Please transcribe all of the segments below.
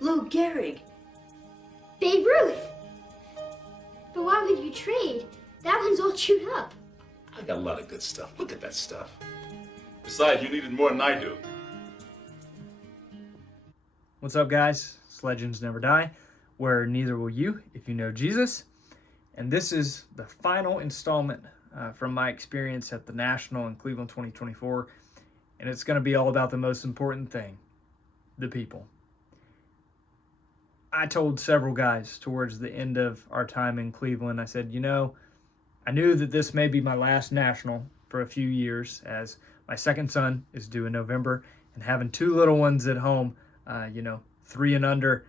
Lou Gehrig. Babe Ruth. But why would you trade? That one's all chewed up. I got a lot of good stuff. Look at that stuff. Besides, you needed more than I do. What's up, guys? It's Legends Never Die, where neither will you if you know Jesus. And this is the final installment from my experience at the National in Cleveland 2024. And it's going to be all about the most important thing, the people. I told several guys towards the end of our time in Cleveland, I said, I knew that this may be my last National for a few years, as my second son is due in November, and having two little ones at home, 3 and under,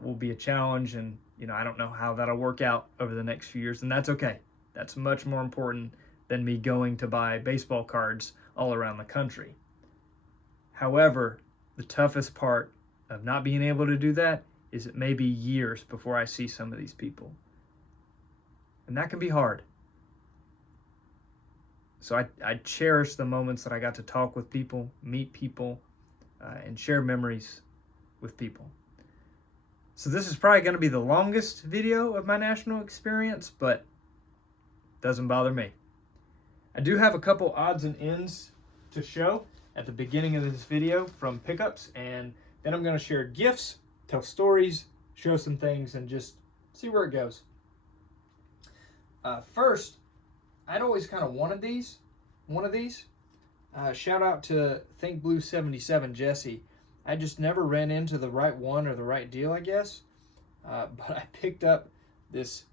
will be a challenge. And, I don't know how that'll work out over the next few years, and that's okay. That's much more important than me going to buy baseball cards all around the country. However, the toughest part of not being able to do that is it may be years before I see some of these people. And that can be hard. So I cherish the moments that I got to talk with people, meet people, and share memories with people. So this is probably going to be the longest video of my National experience, but it doesn't bother me. I do have a couple odds and ends to show at the beginning of this video from pickups, and then I'm going to share gifts, tell stories, show some things, and just see where it goes. First, I'd always kind of wanted one of these. Shout out to Think Blue 77 Jesse. I just never ran into the right one or the right deal, I guess. But I picked up this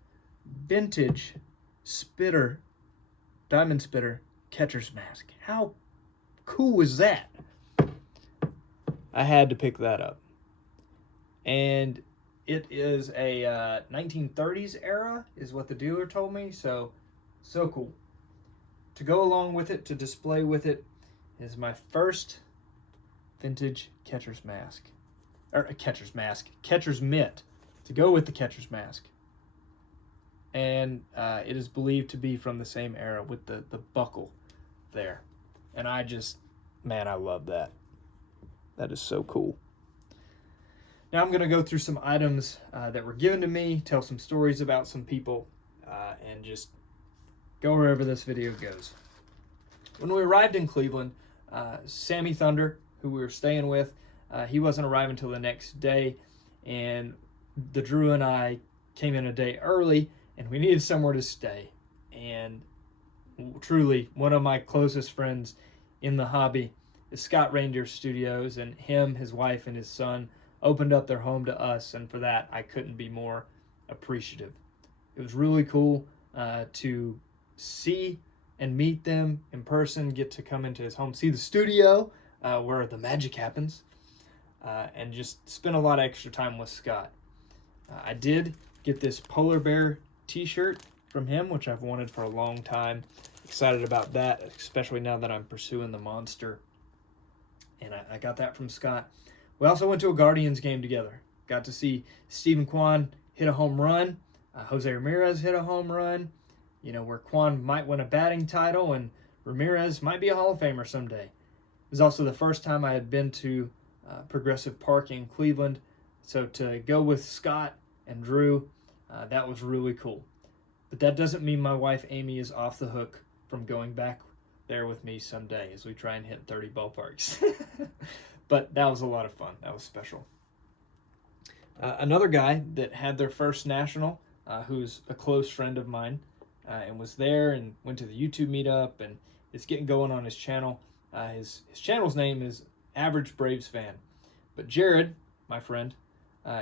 vintage diamond spitter catcher's mask. How cool was that? I had to pick that up. And it is a 1930s era, is what the dealer told me. So cool. To go along with it, to display with it, is my first vintage catcher's mask. Or a catcher's mask. Catcher's mitt. To go with the catcher's mask. And it is believed to be from the same era with the buckle there. And I love that. That is so cool. Now I'm going to go through some items that were given to me, tell some stories about some people, and just go wherever this video goes. When we arrived in Cleveland, Sammy Thunder, who we were staying with, he wasn't arriving until the next day, and the Drew and I came in a day early, and we needed somewhere to stay. And truly, one of my closest friends in the hobby is Scott Reindeer Studios, and him, his wife, and his son opened up their home to us, and for that, I couldn't be more appreciative. It was really cool to see and meet them in person, get to come into his home, see the studio where the magic happens, and just spend a lot of extra time with Scott. I did get this polar bear t-shirt from him, which I've wanted for a long time. Excited about that, especially now that I'm pursuing the monster. And I got that from Scott. We also went to a Guardians game together. Got to see Stephen Kwan hit a home run. Jose Ramirez hit a home run. Where Kwan might win a batting title and Ramirez might be a Hall of Famer someday. It was also the first time I had been to Progressive Park in Cleveland. So to go with Scott and Drew, that was really cool. But that doesn't mean my wife Amy is off the hook from going back there with me someday as we try and hit 30 ballparks. But that was a lot of fun. That was special. Another guy that had their first National, who's a close friend of mine, and was there and went to the YouTube meetup and is getting going on his channel. His channel's name is Average Braves Fan. But Jared, my friend,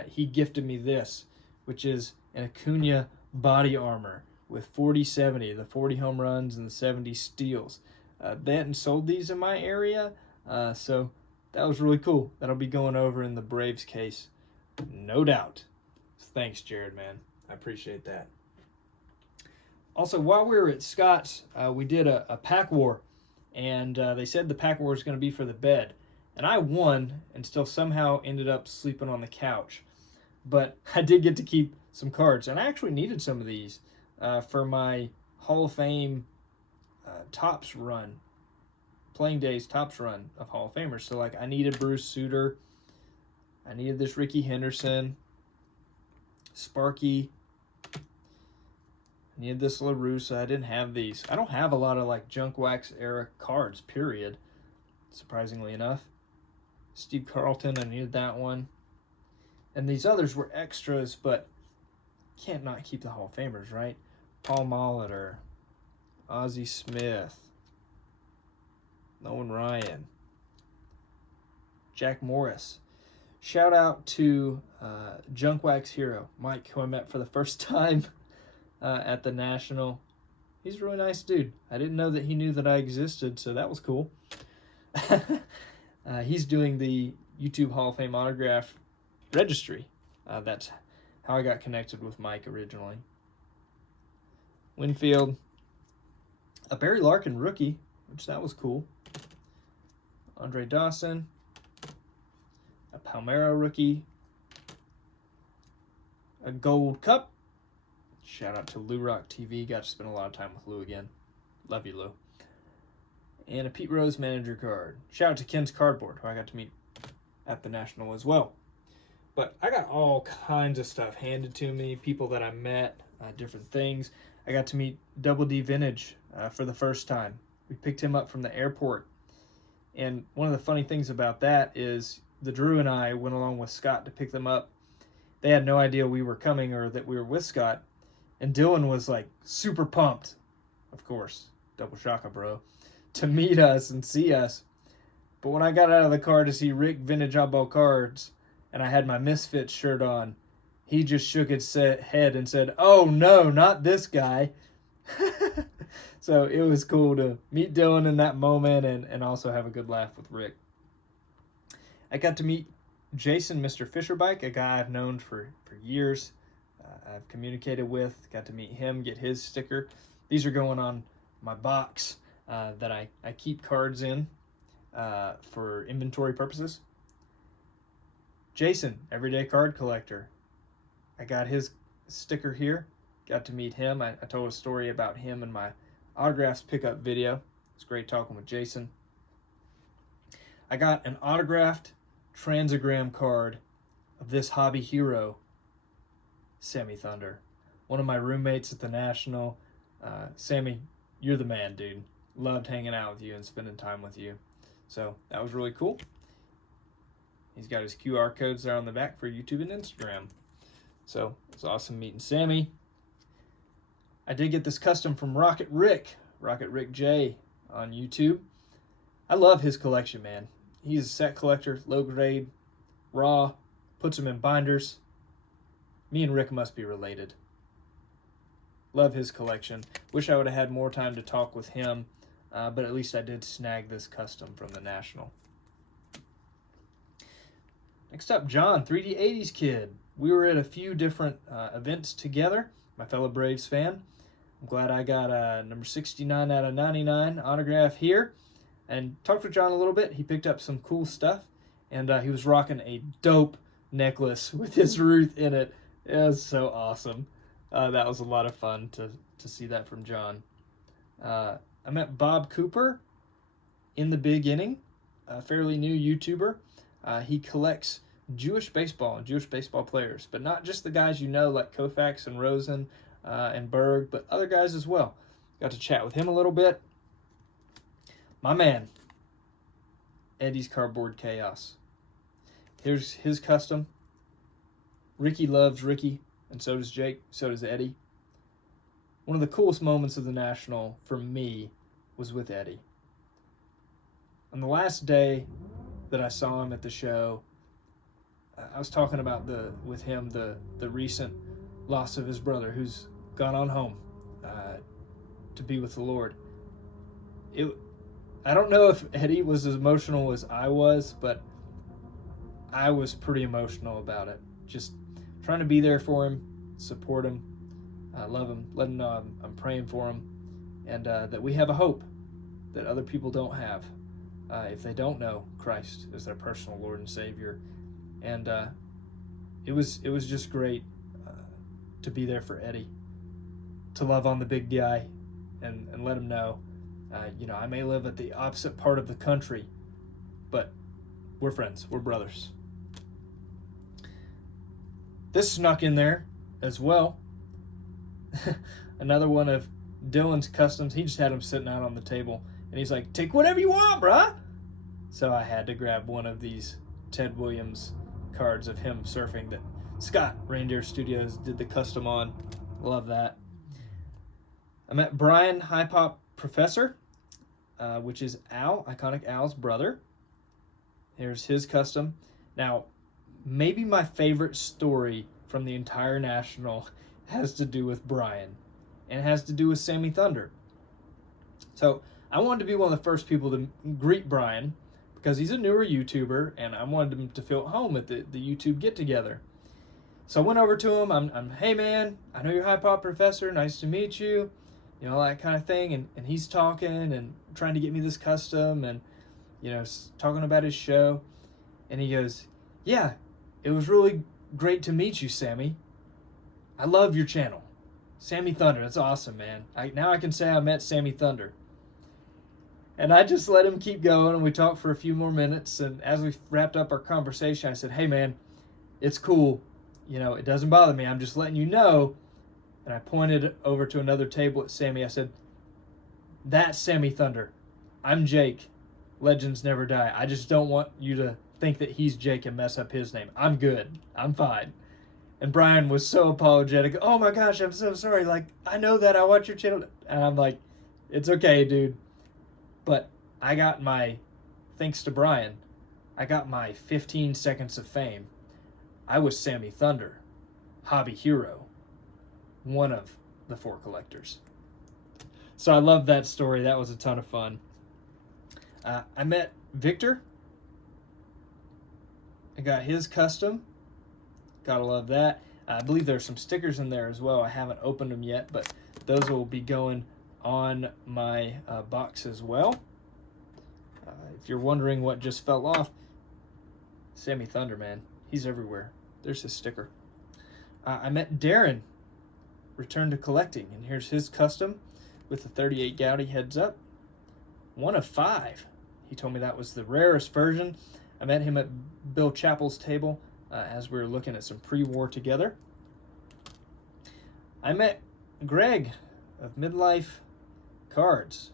he gifted me this, which is an Acuna body armor with 40-70, the 40 home runs and the 70 steals. They hadn't sold these in my area, so that was really cool. That'll be going over in the Braves case, no doubt. Thanks, Jared, man. I appreciate that. Also, while we were at Scott's, we did a pack war, and they said the pack war was going to be for the bed. And I won and still somehow ended up sleeping on the couch. But I did get to keep some cards, and I actually needed some of these for my Hall of Fame Topps run, Playing Days Topps run of Hall of Famers. So, I needed Bruce Sutter. I needed this Ricky Henderson, Sparky. I needed this La Russa. I didn't have these. I don't have a lot of like Junk Wax era cards, period. Surprisingly enough. Steve Carlton, I needed that one. And these others were extras, but can't not keep the Hall of Famers, right? Paul Molitor, Ozzie Smith, Nolan Ryan, Jack Morris. Shout out to Junk Wax Hero, Mike, who I met for the first time at the National. He's a really nice dude. I didn't know that he knew that I existed, so that was cool. He's doing the YouTube Hall of Fame autograph registry. That's how I got connected with Mike originally. Winfield, a Barry Larkin rookie, which that was cool. Andre Dawson, a Palmeiro rookie, a Gold Cup. Shout out to Lou Rock TV. Got to spend a lot of time with Lou again. Love you, Lou. And a Pete Rose manager card. Shout out to Ken's Cardboard, who I got to meet at the National as well. But I got all kinds of stuff handed to me, people that I met, different things. I got to meet Double D Vintage for the first time. We picked him up from the airport. And one of the funny things about that is the Drew and I went along with Scott to pick them up. They had no idea we were coming or that we were with Scott. And Dylan was like super pumped, of course, double shaka bro, to meet us and see us. But when I got out of the car to see Rick Vintage Oddball Cards and I had my Misfits shirt on, he just shook his head and said, "Oh no, not this guy." So it was cool to meet Dylan in that moment and also have a good laugh with Rick. I got to meet Jason, Mr. Fisherbike, a guy I've known for years. I've communicated with, got to meet him, get his sticker. These are going on my box that I keep cards in for inventory purposes. Jason, Everyday Card Collector. I got his sticker here. Got to meet him. I told a story about him in my autographs pickup video. It's great talking with Jason. I got an autographed transagram card of this hobby hero, Sammy Thunder. One of my roommates at the National. Sammy, you're the man, dude. Loved hanging out with you and spending time with you. So that was really cool. He's got his QR codes there on the back for YouTube and Instagram. So it's awesome meeting Sammy. I did get this custom from Rocket Rick J on YouTube. I love his collection, man. He's a set collector, low grade, raw, puts them in binders. Me and Rick must be related. Love his collection. Wish I would have had more time to talk with him, but at least I did snag this custom from the National. Next up, John, 3D 80s Kid. We were at a few different events together. My fellow Braves fan. I'm glad I got a number 69 out of 99 autograph here. And talked with John a little bit. He picked up some cool stuff. And he was rocking a dope necklace with his Ruth in it. It was so awesome. That was a lot of fun to see that from John. I met Bob Cooper in the beginning, a fairly new YouTuber. He collects Jewish baseball and Jewish baseball players, but not just the guys you know like Koufax and Rosen and Berg, but other guys as well. Got to chat with him a little bit. My man, Eddie's Cardboard Chaos. Here's his custom. Ricky loves Ricky, and so does Jake, so does Eddie. One of the coolest moments of the National for me was with Eddie. On the last day that I saw him at the show, I was talking about with him the recent loss of his brother, who's gone on home to be with the Lord. I don't know if Eddie was as emotional as I was, but I was pretty emotional about it. Just trying to be there for him, support him, love him, let him know I'm praying for him, and that we have a hope that other people don't have if they don't know Christ as their personal Lord and Savior. And it was just great to be there for Eddie, to love on the big guy, and let him know, I may live at the opposite part of the country, but we're friends, we're brothers. This snuck in there as well. Another one of Dylan's customs. He just had them sitting out on the table. And he's like, take whatever you want, bruh. So I had to grab one of these Ted Williams cards of him surfing that Scott Reindeer Studios did the custom on. Love that. I met Brian High Pop Professor, which is Al, Iconic Al's brother. Here's his custom. Now, maybe my favorite story from the entire National has to do with Brian, and has to do with Sammy Thunder. So I wanted to be one of the first people to greet Brian because he's a newer YouTuber, and I wanted him to feel at home at the YouTube get-together. So I went over to him. I'm hey man, I know you're High Pop Professor, nice to meet you, you know, that kind of thing. And he's talking and trying to get me this custom and, you know, talking about his show. And he goes, yeah, it was really great to meet you, Sammy. I love your channel. Sammy Thunder, that's awesome, man. Now I can say I met Sammy Thunder. And I just let him keep going, and we talked for a few more minutes. And as we wrapped up our conversation, I said, hey, man, it's cool. You know, it doesn't bother me. I'm just letting you know. And I pointed over to another table at Sammy. I said, that's Sammy Thunder. I'm Jake. Legends never die. I just don't want you to think that he's Jake and mess up his name. I'm good. I'm fine. And Brian was so apologetic. Oh my gosh, I'm so sorry. Like, I know that. I watch your channel. And I'm like, it's okay, dude. But I got my, thanks to Brian, I got my 15 seconds of fame. I was Sammy Thunder, hobby hero, one of the 4 collectors. So I love that story. That was a ton of fun. I met Victor. I got his custom. Gotta love that. I believe there's some stickers in there as well. I haven't opened them yet, but those will be going on my box as well. If you're wondering what just fell off, Sammy Thunder, man. He's everywhere. There's his sticker. I met Darren, Return to Collecting, and here's his custom with the 38 Gowdy heads up. 1 of 5. He told me that was the rarest version. I met him at Bill Chappell's table as we were looking at some pre-war together. I met Greg of Midlife Cards.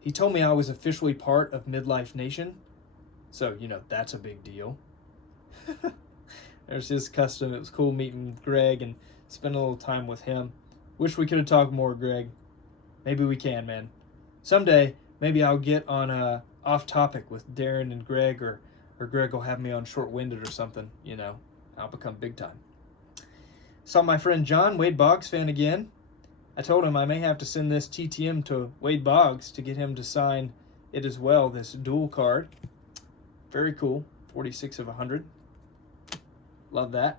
He told me I was officially part of Midlife Nation. So, you know, that's a big deal. There's his custom. It was cool meeting Greg and spending a little time with him. Wish we could have talked more, Greg. Maybe we can, man. Someday, maybe I'll get on Off Topic with Darren and Greg, or Greg will have me on Short-Winded or something. You know, I'll become big time. Saw my friend John, Wade Boggs fan again. I told him I may have to send this TTM to Wade Boggs to get him to sign it as well, this dual card. Very cool. 46 of 100. Love that.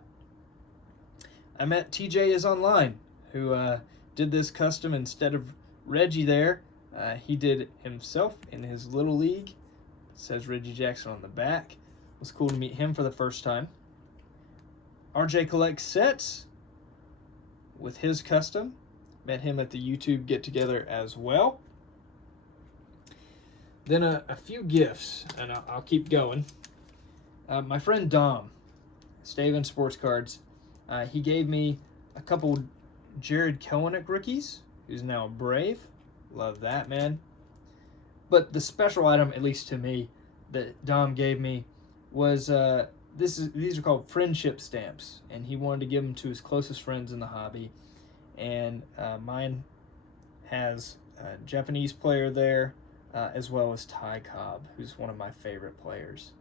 I met TJ is Online, who did this custom instead of Reggie there. He did it himself in his little league. It says Reggie Jackson on the back. It was cool to meet him for the first time. RJ collects sets with his custom. Met him at the YouTube get-together as well. Then a few gifts, and I'll keep going. My friend Dom, Staven Sports Cards, he gave me a couple Jared Kelenic rookies, who's now Brave. Love that, man. But the special item, at least to me, that Dom gave me was these are called friendship stamps, and he wanted to give them to his closest friends in the hobby. And mine has a Japanese player there, as well as Ty Cobb, who's one of my favorite players.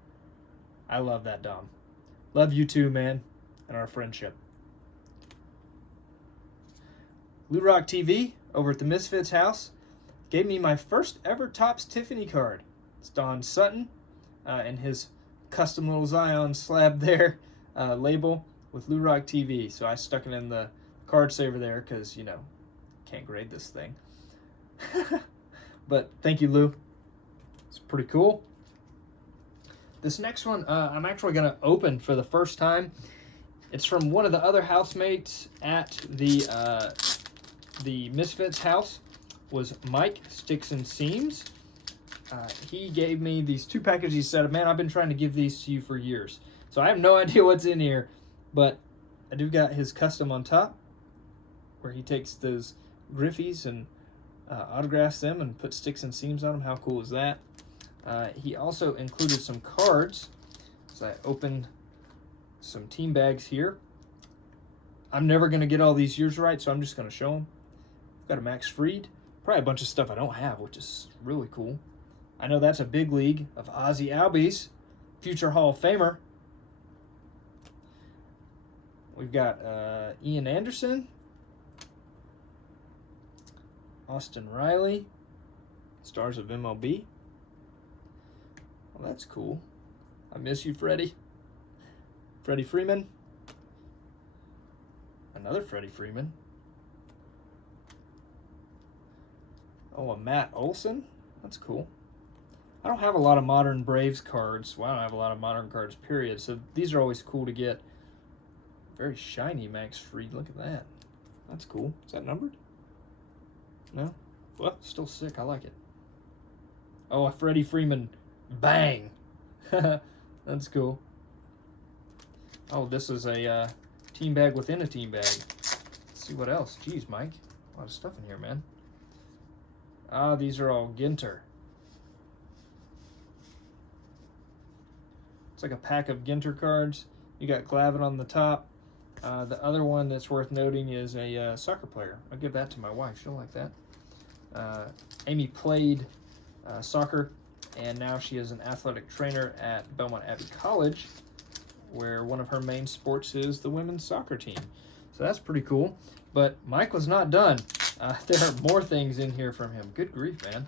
I love that, Dom. Love you too, man, and our friendship. Lou Rock TV over at the Misfits house gave me my first ever Topps Tiffany card. It's Don Sutton and his custom little Zion slab there, label with Lou Rock TV. So I stuck it in the card saver there because, you know, can't grade this thing. But thank you, Lou. It's pretty cool. This next one I'm actually going to open for the first time. It's from one of the other housemates at the Misfits house, was Mike Sticks and Seams. He gave me these 2 packages. He said, man, I've been trying to give these to you for years. So I have no idea what's in here, but I do got his custom on top, where he takes those Griffies and autographs them and puts sticks and seams on them. How cool is that? He also included some cards. So I opened some team bags here. I'm never going to get all these years right, so I'm just going to show them. I've got a Max Fried. Probably a bunch of stuff I don't have, which is really cool. I know that's a big league of Ozzie Albies, future Hall of Famer. We've got Ian Anderson, Austin Riley, stars of MLB. Well, that's cool. I miss you, Freddie. Freddie Freeman. Another Freddie Freeman. Oh, a Matt Olson. That's cool. I don't have a lot of modern Braves cards. Well, I don't have a lot of modern cards, period. So these are always cool to get. Very shiny Max Fried. Look at that. That's cool. Is that numbered? No? Well, still sick. I like it. Oh, a Freddie Freeman. Bang! That's cool. Oh, this is a team bag within a team bag. Let's see what else. Jeez, Mike. A lot of stuff in here, man. Ah, these are all Ginter. It's like a pack of Ginter cards. You got Glavine on the top. The other one that's worth noting is a soccer player. I'll give that to my wife. She'll like that. Amy played soccer, and now she is an athletic trainer at Belmont Abbey College, where one of her main sports is the women's soccer team. So that's pretty cool. But Mike was not done. There are more things in here from him. Good grief, man.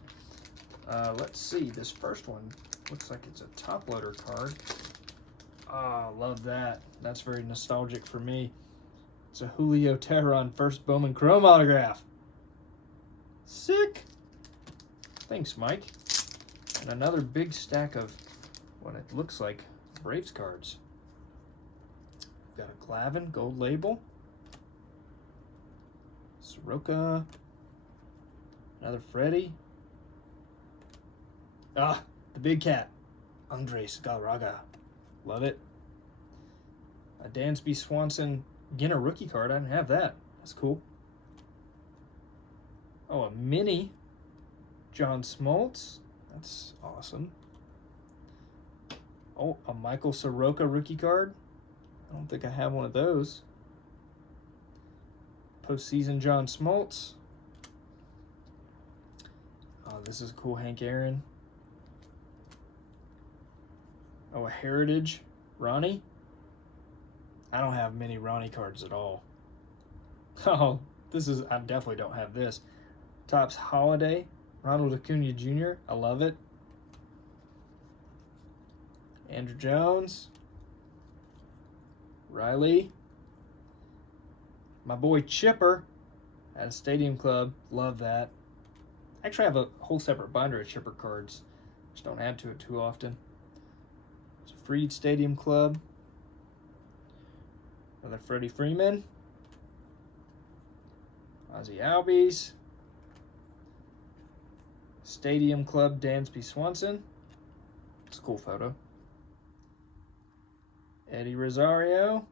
Let's see. This first one looks like it's a top loader card. Oh, love that. That's very nostalgic for me. It's a Julio Teheran first Bowman Chrome autograph. Sick. Thanks, Mike. And another big stack of what it looks like Braves cards. Got a Glavine gold label. Soroka. Another Freddie. Ah, the big cat. Andres Galarraga. Love it. A Dansby Swanson Ginter rookie card. I didn't have that. That's cool. Oh, a mini John Smoltz. That's awesome. Oh, a Michael Soroka rookie card. I don't think I have one of those. Postseason John Smoltz. Oh, this is cool. Hank Aaron. Oh, a Heritage Ronnie. I don't have many Ronnie cards at all. Oh, I definitely don't have this. Topps Holiday, Ronald Acuna Jr. I love it. Andrew Jones. Riley. My boy Chipper at a Stadium Club. Love that. Actually, I have a whole separate binder of Chipper cards. Just don't add to it too often. It's a Fried Stadium Club. Another Freddie Freeman. Ozzie Albies. Stadium Club Dansby Swanson. It's a cool photo. Eddie Rosario.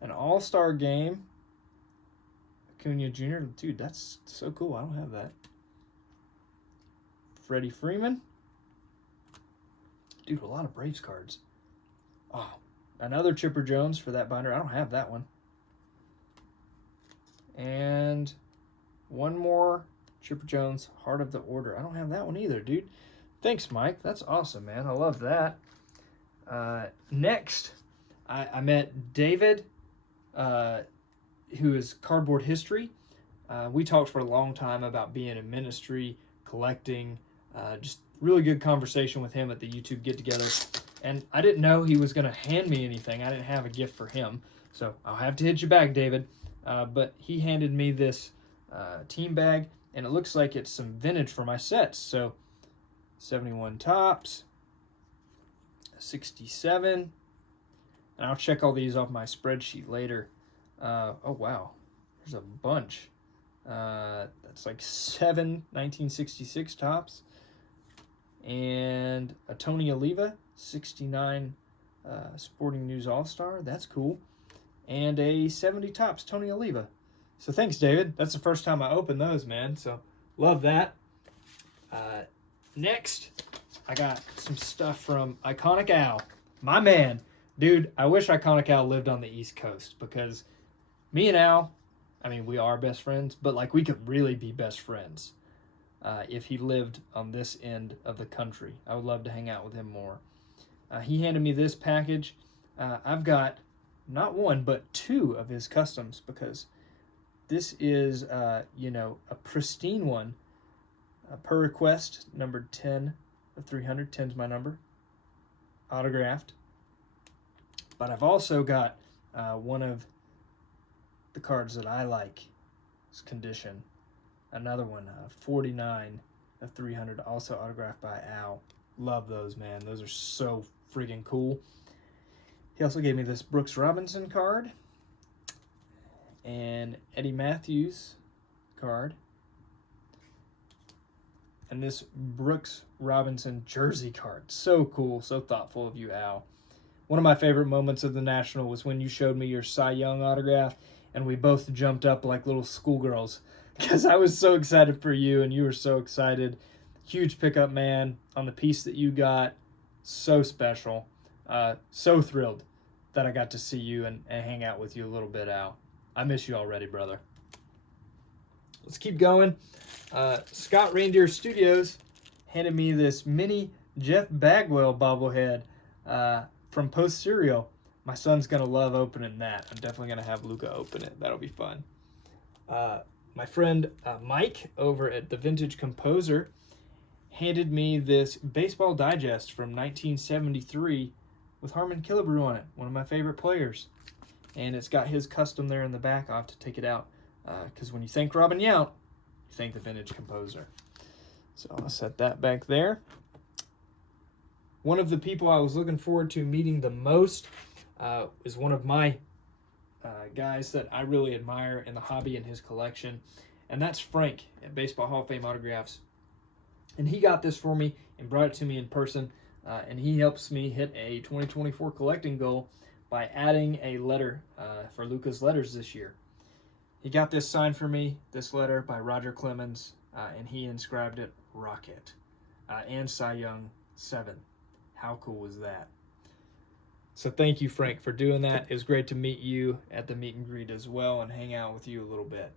An All-Star Game. Acuna Jr. Dude, that's so cool. I don't have that. Freddie Freeman. Dude, a lot of Braves cards. Oh, another Chipper Jones for that binder. I don't have that one. And one more Chipper Jones, Heart of the Order. I don't have that one either, dude. Thanks, Mike. That's awesome, man. I love that. Next, I met David, who is Cardboard History. We talked for a long time about being in ministry, collecting, just really good conversation with him at the YouTube get-together. And I didn't know he was going to hand me anything. I didn't have a gift for him. So I'll have to hit you back, David. But he handed me this team bag, and it looks like it's some vintage for my sets. So 71 Topps, 67, and I'll check all these off my spreadsheet later. Oh, wow. There's a bunch. That's like 7 1966 Topps. And a Tony Oliva, 69 Sporting News All-Star. That's cool. And a 70 Topps Tony Oliva. So thanks, David. That's the first time I opened those, man. So love that. Next, I got some stuff from Iconic Al. My man. Dude, I wish Iconic Al lived on the East Coast, because me and Al, I mean, we are best friends, but like we could really be best friends if he lived on this end of the country. I would love to hang out with him more. He handed me this package. I've got not one, but two of his customs, because this is, a pristine one. Per request, numbered 10 of 300. 10's my number. Autographed. But I've also got one of the cards that I like. It's condition. Another one, 49 of 300, also autographed by Al. Love those, man. Those are so freaking cool. He also gave me this Brooks Robinson card and Eddie Matthews card, and this Brooks Robinson jersey card. So cool, so thoughtful of you, Al. One of my favorite moments of the National was when you showed me your Cy Young autograph, and we both jumped up like little schoolgirls because I was so excited for you, and you were so excited. Huge pickup, man, on the piece that you got. So special. So thrilled that I got to see you and hang out with you a little bit, Al. I miss you already, brother. Let's keep going. Scott Reindeer Studios handed me this mini Jeff Bagwell bobblehead from Post Cereal. My son's going to love opening that. I'm definitely going to have Luca open it. That'll be fun. My friend Mike over at The Vintage Composer handed me this Baseball Digest from 1973 with Harmon Killebrew on it, one of my favorite players. And it's got his custom there in the back. I'll have to take it out, because when you think Robin Yount, you think The Vintage Composer. So I'll set that back there. One of the people I was looking forward to meeting the most is one of my guys that I really admire in the hobby and his collection, and that's Frank at Baseball Hall of Fame Autographs. And he got this for me and brought it to me in person, and he helps me hit a 2024 collecting goal by adding a letter for Luca's letters this year. He got this signed for me, this letter by Roger Clemens, and he inscribed it Rocket and Cy Young 7. How cool was that? So thank you, Frank, for doing that. It was great to meet you at the meet and greet as well and hang out with you a little bit.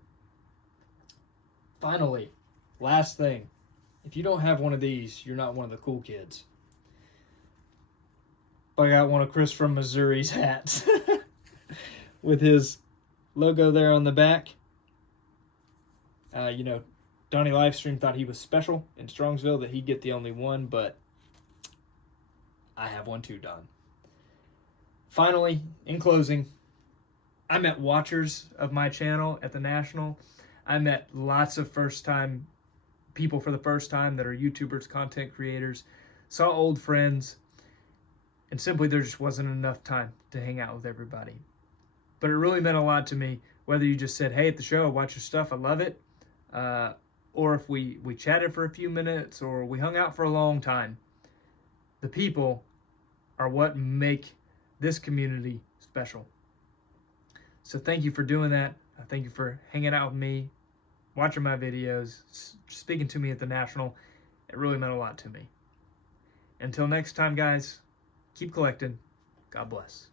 Finally, last thing. If you don't have one of these, you're not one of the cool kids. I got one of Chris from Missouri's hats with his logo there on the back. Donnie Livestream thought he was special in Strongsville, that he'd get the only one, but I have one too, Don. Finally, in closing, I met watchers of my channel at the National. I met lots of first-time people for the first time that are YouTubers, content creators, saw old friends, and simply there just wasn't enough time to hang out with everybody. But it really meant a lot to me, whether you just said, hey, at the show, I watch your stuff, I love it, or if we chatted for a few minutes, or we hung out for a long time. The people are what make this community special. So thank you for doing that. Thank you for hanging out with me, watching my videos, speaking to me at the National. It really meant a lot to me. Until next time, guys, keep collecting. God bless.